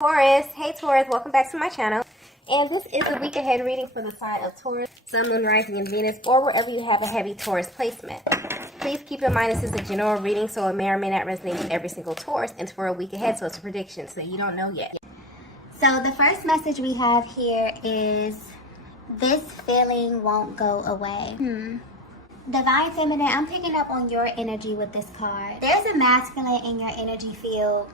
Taurus, hey Taurus, welcome back to my channel. And this is the week ahead reading for the sign of Taurus, Sun, Moon, Rising, and Venus, or wherever you have a heavy Taurus placement. Please keep in mind this is a general reading, so it may or may not resonate with every single Taurus. And it's for a week ahead, so it's a prediction, so you don't know yet. So the first message we have here is, this feeling won't go away. Divine Feminine, I'm picking up on your energy with this card. There's a masculine in your energy field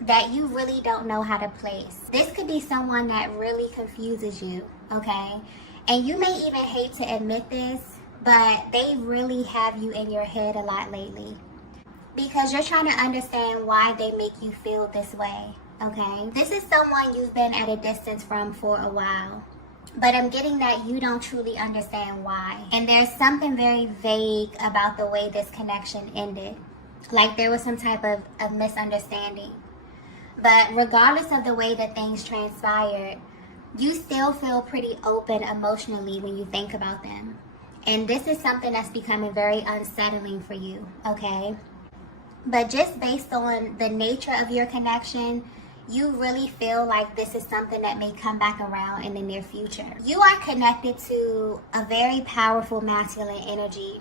that you really don't know how to place. This could be someone that really confuses you, okay? And you may even hate to admit this, but they really have you in your head a lot lately, because you're trying to understand why they make you feel this way, okay? This is someone you've been at a distance from for a while, but I'm getting that you don't truly understand why. And there's something very vague about the way this connection ended. Like there was some type of misunderstanding. But regardless of the way that things transpired, you still feel pretty open emotionally when you think about them. And this is something that's becoming very unsettling for you, okay? But just based on the nature of your connection, you really feel like this is something that may come back around in the near future. You are connected to a very powerful masculine energy.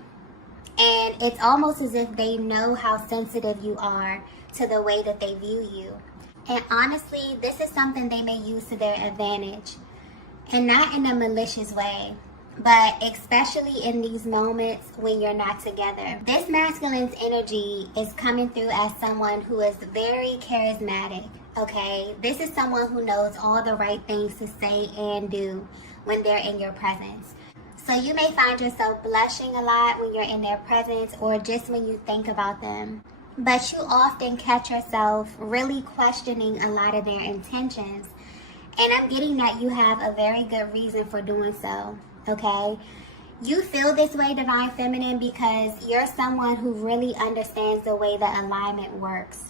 And it's almost as if they know how sensitive you are to the way that they view you. And honestly, this is something they may use to their advantage. And not in a malicious way, but especially in these moments when you're not together. This masculine's energy is coming through as someone who is very charismatic, okay? This is someone who knows all the right things to say and do when they're in your presence. So you may find yourself blushing a lot when you're in their presence, or just when you think about them. But you often catch yourself really questioning a lot of their intentions. And I'm getting that you have a very good reason for doing so, okay? You feel this way, Divine Feminine, because you're someone who really understands the way that alignment works.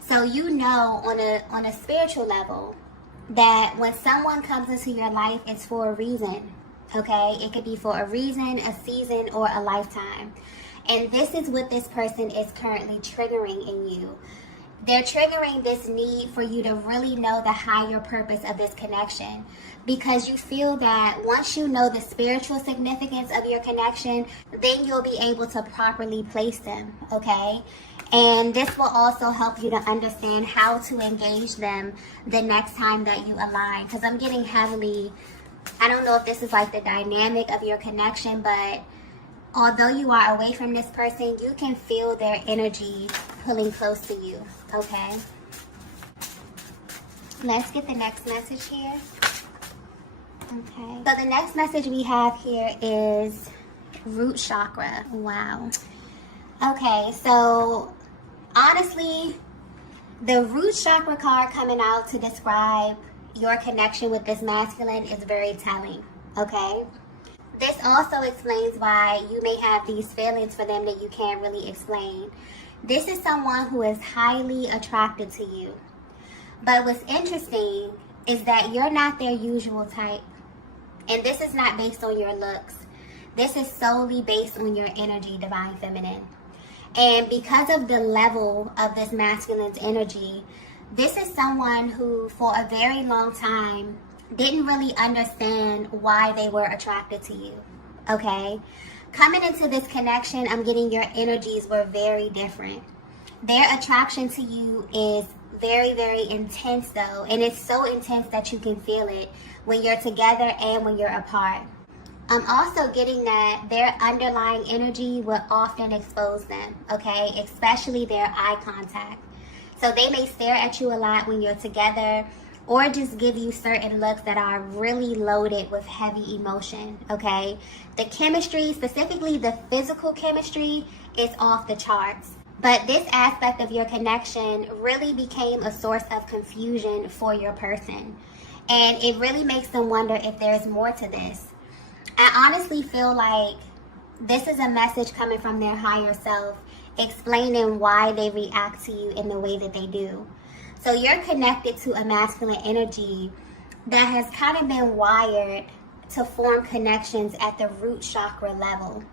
So you know on a spiritual level that when someone comes into your life, it's for a reason, okay? It could be for a reason, a season, or a lifetime. And this is what this person is currently triggering in you. They're triggering this need for you to really know the higher purpose of this connection, because you feel that once you know the spiritual significance of your connection, then you'll be able to properly place them, okay? And this will also help you to understand how to engage them the next time that you align. Because I'm getting heavily, I don't know if this is like the dynamic of your connection, but although you are away from this person, you can feel their energy pulling close to you, okay? Let's get the next message here. Okay. So the next message we have here is root chakra. Wow. Okay, so honestly, the root chakra card coming out to describe your connection with this masculine is very telling, okay? This also explains why you may have these feelings for them that you can't really explain. This is someone who is highly attracted to you. But what's interesting is that you're not their usual type. And this is not based on your looks. This is solely based on your energy, Divine Feminine. And because of the level of this masculine's energy, this is someone who for a very long time didn't really understand why they were attracted to you, okay? Coming into this connection, I'm getting your energies were very different. Their attraction to you is very, very intense though, and it's so intense that you can feel it when you're together and when you're apart. I'm also getting that their underlying energy will often expose them, okay? Especially their eye contact. So they may stare at you a lot when you're together, or just give you certain looks that are really loaded with heavy emotion, okay? The chemistry, specifically the physical chemistry, is off the charts. But this aspect of your connection really became a source of confusion for your person. And it really makes them wonder if there's more to this. I honestly feel like this is a message coming from their higher self, explaining why they react to you in the way that they do. So you're connected to a masculine energy that has kind of been wired to form connections at the root chakra level.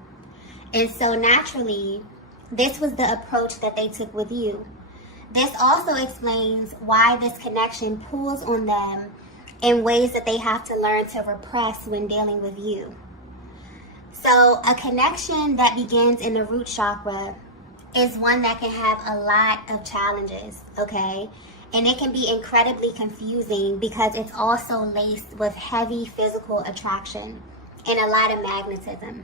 And so naturally, this was the approach that they took with you. This also explains why this connection pulls on them in ways that they have to learn to repress when dealing with you. So a connection that begins in the root chakra is one that can have a lot of challenges, okay? And it can be incredibly confusing because it's also laced with heavy physical attraction and a lot of magnetism.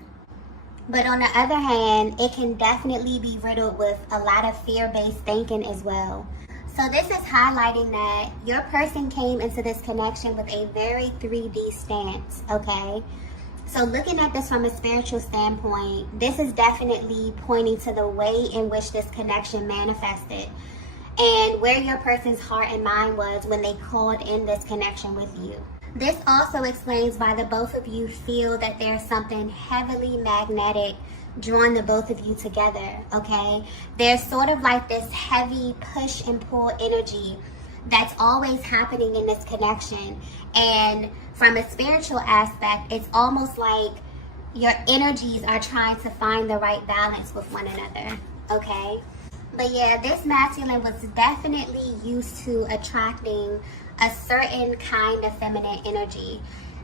But on the other hand, it can definitely be riddled with a lot of fear-based thinking as well. So this is highlighting that your person came into this connection with a very 3D stance, okay? So looking at this from a spiritual standpoint, this is definitely pointing to the way in which this connection manifested and where your person's heart and mind was when they called in this connection with you. This also explains why the both of you feel that there's something heavily magnetic drawing the both of you together, okay? There's sort of like this heavy push and pull energy that's always happening in this connection. And from a spiritual aspect, it's almost like your energies are trying to find the right balance with one another, okay? But yeah, this masculine was definitely used to attracting a certain kind of feminine energy.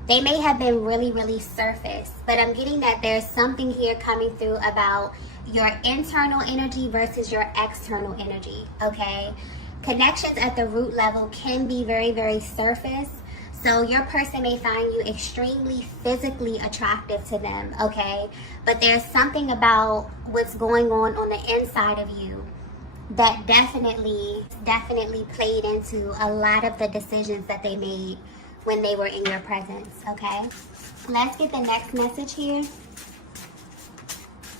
They may have been really, really surface, but I'm getting that there's something here coming through about your internal energy versus your external energy, okay? Connections at the root level can be very, very surface. So your person may find you extremely physically attractive to them, okay? But there's something about what's going on the inside of you that definitely played into a lot of the decisions that they made when they were in your presence, okay? Let's get the next message here.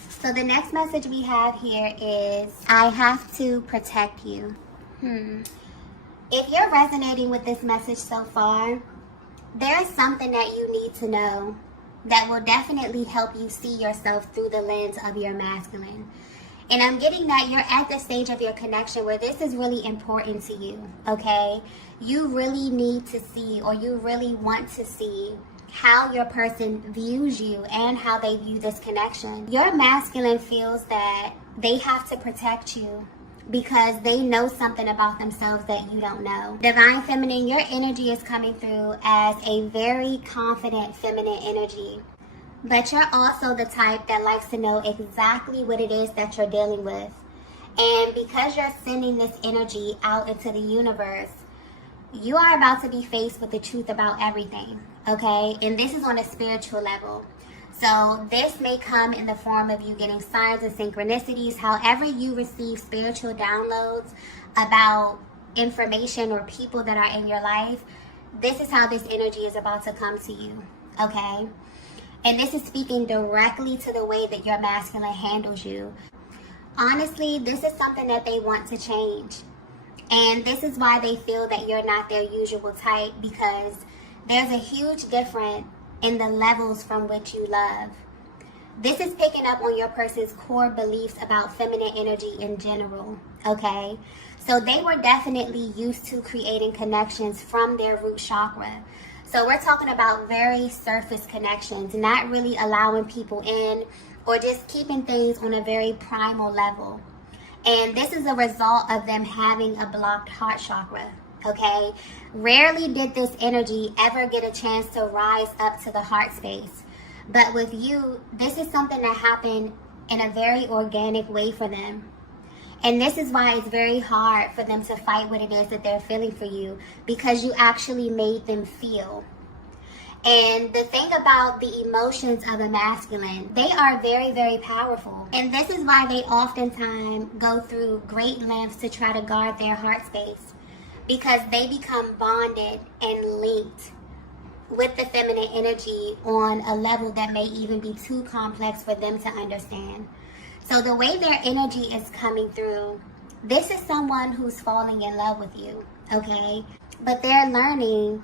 So the next message we have here is, I have to protect you. If you're resonating with this message so far, there is something that you need to know that will definitely help you see yourself through the lens of your masculine. And I'm getting that you're at the stage of your connection where this is really important to you, okay? You really need to see, or you really want to see, how your person views you and how they view this connection. Your masculine feels that they have to protect you because they know something about themselves that you don't know. Divine Feminine, your energy is coming through as a very confident feminine energy. But you're also the type that likes to know exactly what it is that you're dealing with. And because you're sending this energy out into the universe, you are about to be faced with the truth about everything, okay? And this is on a spiritual level. So this may come in the form of you getting signs and synchronicities. However you receive spiritual downloads about information or people that are in your life, this is how this energy is about to come to you, okay? And this is speaking directly to the way that your masculine handles you. Honestly, this is something that they want to change. And this is why they feel that you're not their usual type, because there's a huge difference in the levels from which you love. This is picking up on your person's core beliefs about feminine energy in general, okay? So they were definitely used to creating connections from their root chakra. So we're talking about very surface connections, not really allowing people in or just keeping things on a very primal level. And this is a result of them having a blocked heart chakra, okay? Rarely did this energy ever get a chance to rise up to the heart space. But with you, this is something that happened in a very organic way for them. And this is why it's very hard for them to fight what it is that they're feeling for you, because you actually made them feel. And the thing about the emotions of a masculine, they are very, very powerful. And this is why they oftentimes go through great lengths to try to guard their heart space, because they become bonded and linked with the feminine energy on a level that may even be too complex for them to understand. So the way their energy is coming through, this is someone who's falling in love with you, okay? But they're learning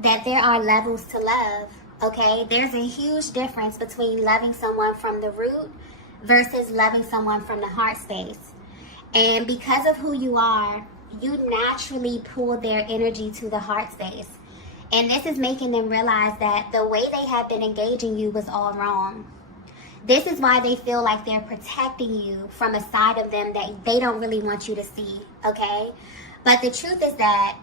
that there are levels to love, okay? There's a huge difference between loving someone from the root versus loving someone from the heart space. And because of who you are, you naturally pull their energy to the heart space. And this is making them realize that the way they have been engaging you was all wrong. This is why they feel like they're protecting you from a side of them that they don't really want you to see, okay? But the truth is that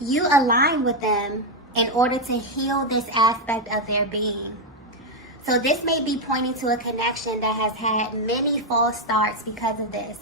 you align with them in order to heal this aspect of their being. So this may be pointing to a connection that has had many false starts because of this.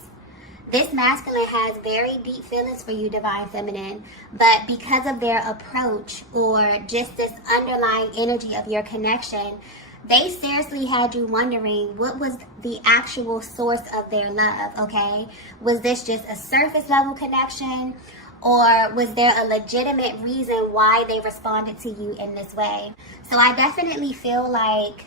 This masculine has very deep feelings for you, Divine Feminine, but because of their approach or just this underlying energy of your connection, they seriously had you wondering what was the actual source of their love, okay? Was this just a surface level connection, or was there a legitimate reason why they responded to you in this way? So I definitely feel like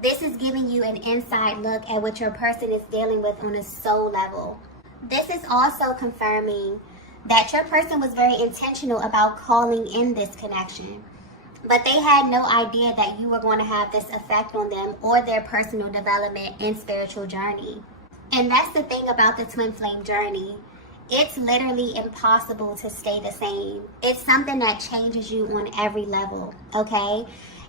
this is giving you an inside look at what your person is dealing with on a soul level. This is also confirming that your person was very intentional about calling in this connection, but they had no idea that you were going to have this effect on them or their personal development and spiritual journey. And that's the thing about the twin flame journey. It's literally impossible to stay the same. It's something that changes you on every level, okay?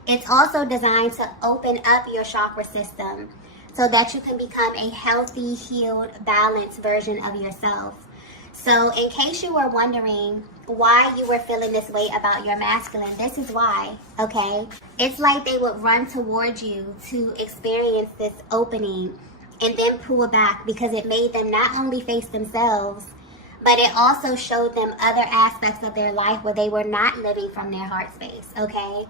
It's also designed to open up your chakra system so that you can become a healthy, healed, balanced version of yourself. So in case you were wondering why you were feeling this way about your masculine, this is why, okay? It's like they would run towards you to experience this opening and then pull back because it made them not only face themselves, but it also showed them other aspects of their life where they were not living from their heart space, okay?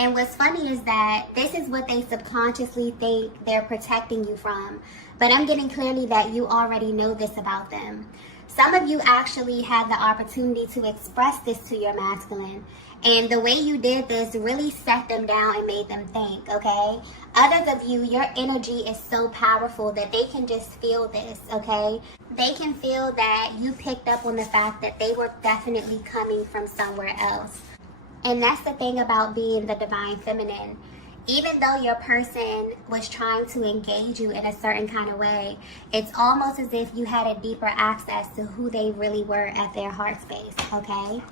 And what's funny is that this is what they subconsciously think they're protecting you from. But I'm getting clearly that you already know this about them. Some of you actually had the opportunity to express this to your masculine. And the way you did this really set them down and made them think, okay? Others of you, your energy is so powerful that they can just feel this, okay? They can feel that you picked up on the fact that they were definitely coming from somewhere else. And that's the thing about being the Divine Feminine. Even though your person was trying to engage you in a certain kind of way, it's almost as if you had a deeper access to who they really were at their heart space, okay?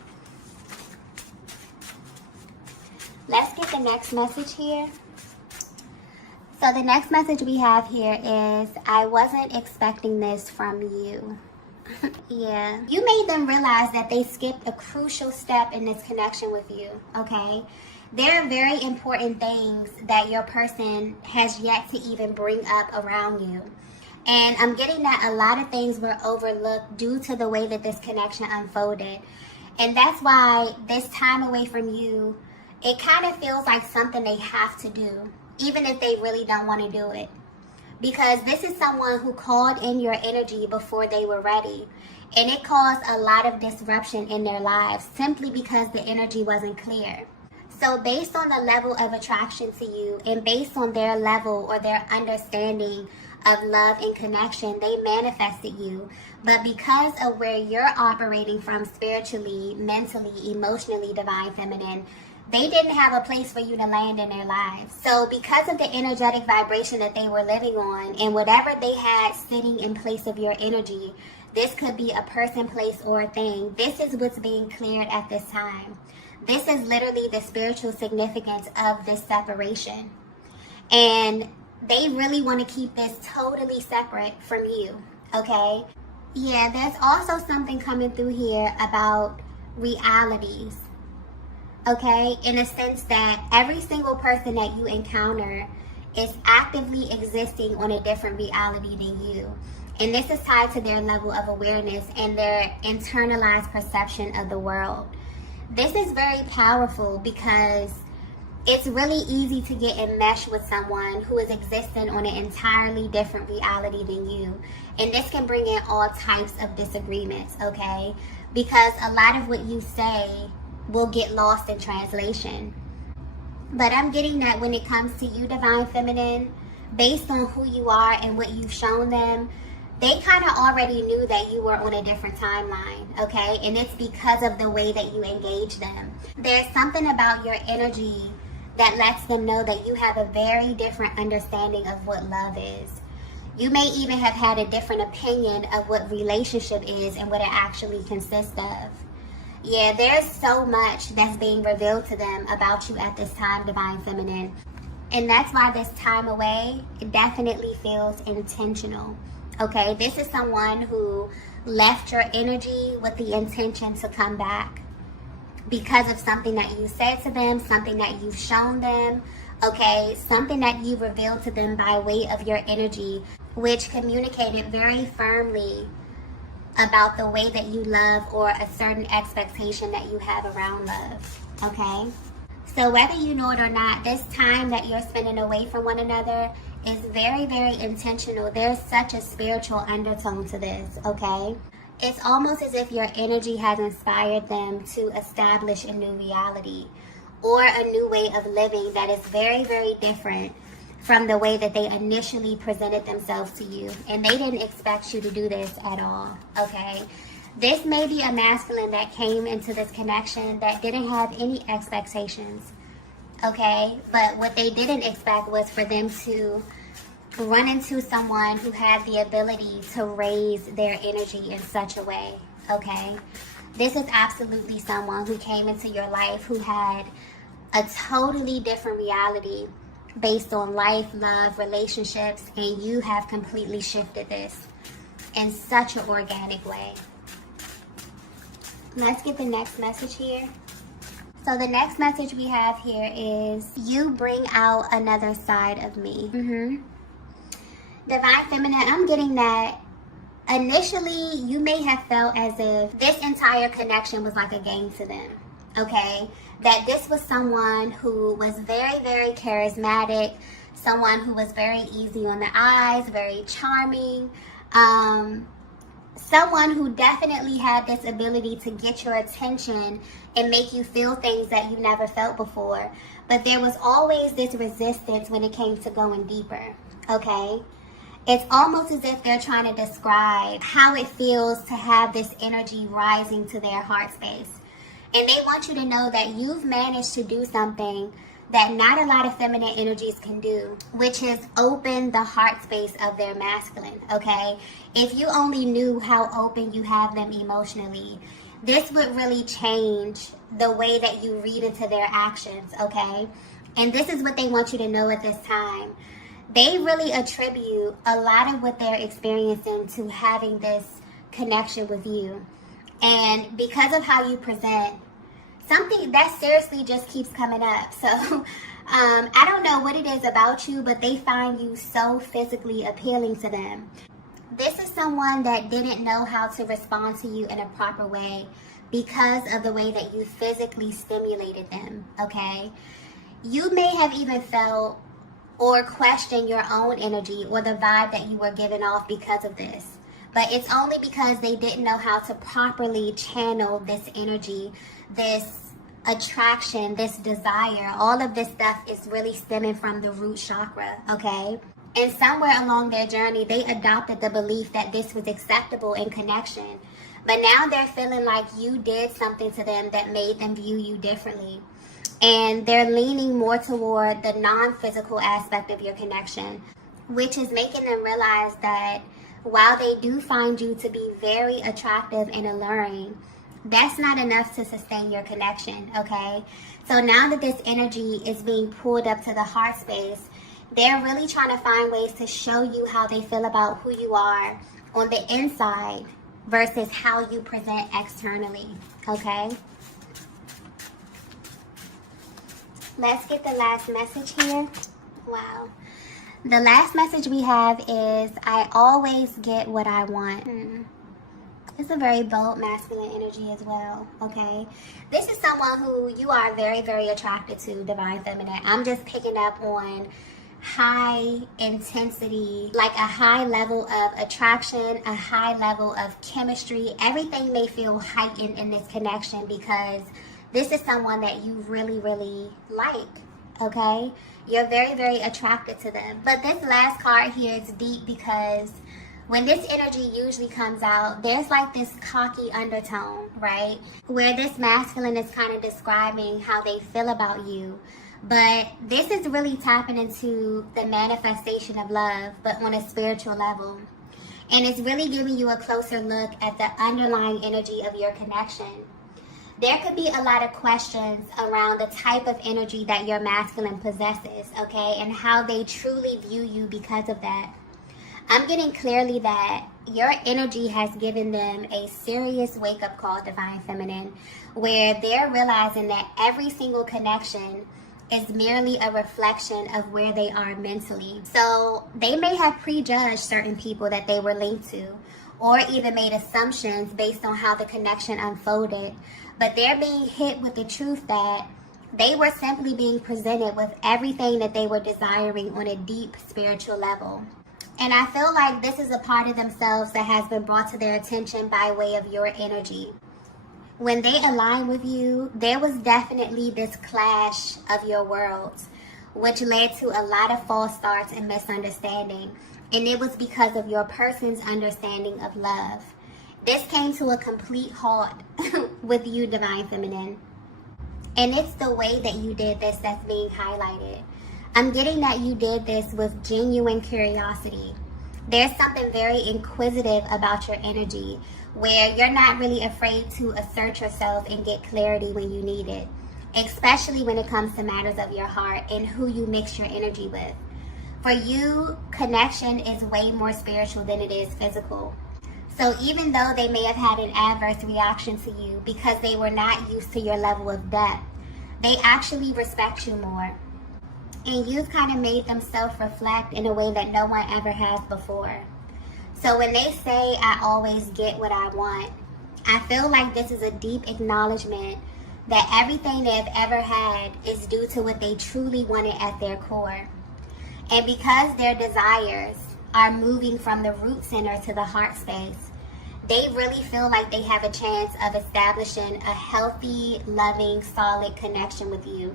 Let's get the next message here. So the next message we have here is, I wasn't expecting this from you. Yeah, you made them realize that they skipped a crucial step in this connection with you, okay? There are very important things that your person has yet to even bring up around you. And I'm getting that a lot of things were overlooked due to the way that this connection unfolded. And that's why this time away from you, it kind of feels like something they have to do, even if they really don't want to do it. Because this is someone who called in your energy before they were ready. And it caused a lot of disruption in their lives simply because the energy wasn't clear. So based on the level of attraction to you and based on their level or their understanding of love and connection, they manifested you. But because of where you're operating from spiritually, mentally, emotionally, Divine Feminine, they didn't have a place for you to land in their lives. So because of the energetic vibration that they were living on and whatever they had sitting in place of your energy, this could be a person, place, or a thing. This is what's being cleared at this time. This is literally the spiritual significance of this separation. And they really want to keep this totally separate from you, okay? Yeah, there's also something coming through here about realities. Okay, in a sense that every single person that you encounter is actively existing on a different reality than you. And this is tied to their level of awareness and their internalized perception of the world. This is very powerful because it's really easy to get enmeshed with someone who is existing on an entirely different reality than you. And this can bring in all types of disagreements, okay? Because a lot of what you say will get lost in translation. But I'm getting that when it comes to you, Divine Feminine, based on who you are and what you've shown them, they kind of already knew that you were on a different timeline, okay? And it's because of the way that you engage them. There's something about your energy that lets them know that you have a very different understanding of what love is. You may even have had a different opinion of what relationship is and what it actually consists of. Yeah, there's so much that's being revealed to them about you at this time, Divine Feminine. And that's why this time away definitely feels intentional. Okay, this is someone who left your energy with the intention to come back because of something that you said to them, something that you've shown them, okay, something that you revealed to them by way of your energy, which communicated very firmly about the way that you love or a certain expectation that you have around love, okay? So whether you know it or not, this time that you're spending away from one another is very, very intentional. There's such a spiritual undertone to this, okay? It's almost as if your energy has inspired them to establish a new reality or a new way of living that is very, very different from the way that they initially presented themselves to you. And they didn't expect you to do this at all, okay? This may be a masculine that came into this connection that didn't have any expectations, okay? But what they didn't expect was for them to run into someone who had the ability to raise their energy in such a way, okay? This is absolutely someone who came into your life who had a totally different reality based on life, love, relationships, and you have completely shifted this in such an organic way. Let's get the next message here. So the next message we have here is, you bring out another side of me. Divine Feminine, I'm getting that initially you may have felt as if this entire connection was like a game to them, okay? That this was someone who was very, very charismatic, someone who was very easy on the eyes, very charming, someone who definitely had this ability to get your attention and make you feel things that you never felt before. But there was always this resistance when it came to going deeper, okay? It's almost as if they're trying to describe how it feels to have this energy rising to their heart space. And they want you to know that you've managed to do something that not a lot of feminine energies can do, which is open the heart space of their masculine, okay? If you only knew how open you have them emotionally, this would really change the way that you read into their actions, okay? And this is what they want you to know at this time. They really attribute a lot of what they're experiencing to having this connection with you. And because of how you present, something that seriously just keeps coming up. So I don't know what it is about you, but they find you so physically appealing to them. This is someone that didn't know how to respond to you in a proper way because of the way that you physically stimulated them, okay? You may have even felt or questioned your own energy or the vibe that you were giving off because of this. But it's only because they didn't know how to properly channel this energy, this attraction, this desire. All of this stuff is really stemming from the root chakra, okay? And somewhere along their journey, they adopted the belief that this was acceptable in connection. But now they're feeling like you did something to them that made them view you differently. And they're leaning more toward the non-physical aspect of your connection, which is making them realize that while they do find you to be very attractive and alluring, that's not enough to sustain your connection, okay? So now that this energy is being pulled up to the heart space, they're really trying to find ways to show you how they feel about who you are on the inside versus how you present externally, okay? Let's get the last message here. Wow. The last message we have is, I always get what I want. It's a very bold masculine energy as well, okay? This is someone who you are very, very attracted to, Divine Feminine. I'm just picking up on high intensity, like a high level of attraction, a high level of chemistry. Everything may feel heightened in this connection because this is someone that you really, really like, okay? You're very, very attracted to them. But this last card here is deep because when this energy usually comes out, there's like this cocky undertone, right? Where this masculine is kind of describing how they feel about you. But this is really tapping into the manifestation of love, but on a spiritual level. And it's really giving you a closer look at the underlying energy of your connection. There could be a lot of questions around the type of energy that your masculine possesses, okay, and how they truly view you because of that. I'm getting clearly that your energy has given them a serious wake-up call, Divine Feminine, where they're realizing that every single connection is merely a reflection of where they are mentally. So they may have prejudged certain people that they were linked to, or even made assumptions based on how the connection unfolded. But they're being hit with the truth that they were simply being presented with everything that they were desiring on a deep spiritual level. And I feel like this is a part of themselves that has been brought to their attention by way of your energy. When they align with you, there was definitely this clash of your worlds, which led to a lot of false starts and misunderstanding. And it was because of your person's understanding of love. This came to a complete halt with you, Divine Feminine. And it's the way that you did this that's being highlighted. I'm getting that you did this with genuine curiosity. There's something very inquisitive about your energy where you're not really afraid to assert yourself and get clarity when you need it, especially when it comes to matters of your heart and who you mix your energy with. For you, connection is way more spiritual than it is physical. So even though they may have had an adverse reaction to you because they were not used to your level of depth, they actually respect you more. And you've kind of made them self-reflect in a way that no one ever has before. So when they say, I always get what I want, I feel like this is a deep acknowledgement that everything they've ever had is due to what they truly wanted at their core. And because their desires are moving from the root center to the heart space, they really feel like they have a chance of establishing a healthy, loving, solid connection with you.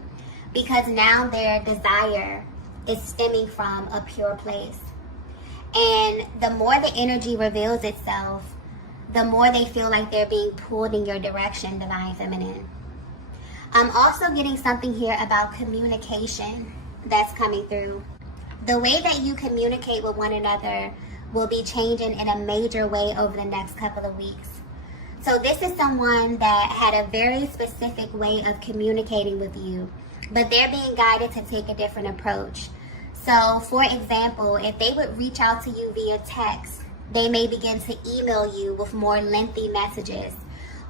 Because now their desire is stemming from a pure place. And the more the energy reveals itself, the more they feel like they're being pulled in your direction, Divine Feminine. I'm also getting something here about communication that's coming through. The way that you communicate with one another will be changing in a major way over the next couple of weeks. So this is someone that had a very specific way of communicating with you, but they're being guided to take a different approach. So, for example, if they would reach out to you via text, they may begin to email you with more lengthy messages.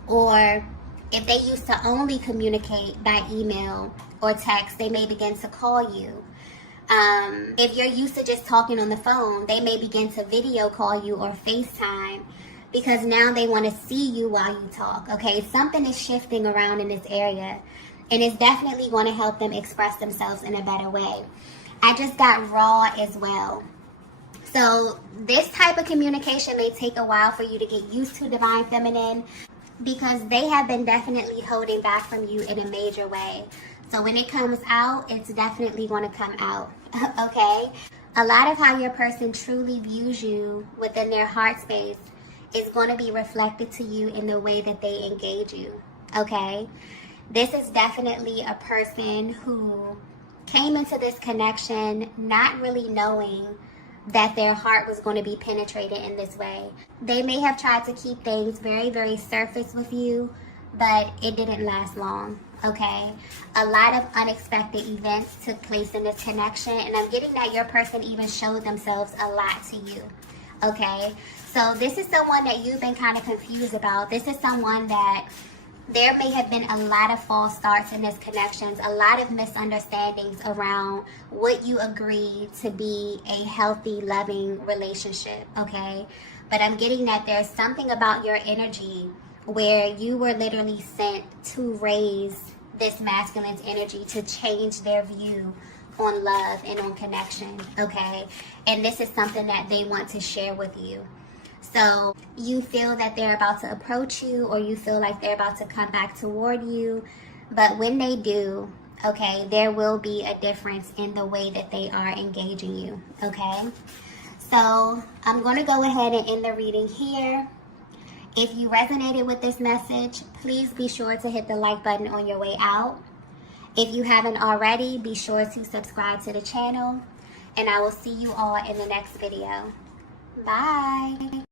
Or if they used to only communicate by email or text, they may begin to call you. If you're used to just talking on the phone, they may begin to video call you or FaceTime because now they want to see you while you talk. Okay, something is shifting around in this area. And it's definitely going to help them express themselves in a better way. I just got raw as well. So this type of communication may take a while for you to get used to, Divine Feminine, because they have been definitely holding back from you in a major way. So when it comes out, it's definitely going to come out, okay? A lot of how your person truly views you within their heart space is going to be reflected to you in the way that they engage you, okay? This is definitely a person who came into this connection not really knowing that their heart was going to be penetrated in this way. They may have tried to keep things very, very surface with you, but it didn't last long, okay? A lot of unexpected events took place in this connection, and I'm getting that your person even showed themselves a lot to you, okay? So this is someone that you've been kind of confused about. This is someone that there may have been a lot of false starts in this connections, a lot of misunderstandings around what you agree to be a healthy, loving relationship, okay? But I'm getting that there's something about your energy where you were literally sent to raise this masculine's energy to change their view on love and on connection, okay? And this is something that they want to share with you. So you feel that they're about to approach you, or you feel like they're about to come back toward you. But when they do, okay, there will be a difference in the way that they are engaging you, okay? So I'm going to go ahead and end the reading here. If you resonated with this message, please be sure to hit the like button on your way out. If you haven't already, be sure to subscribe to the channel. And I will see you all in the next video. Bye.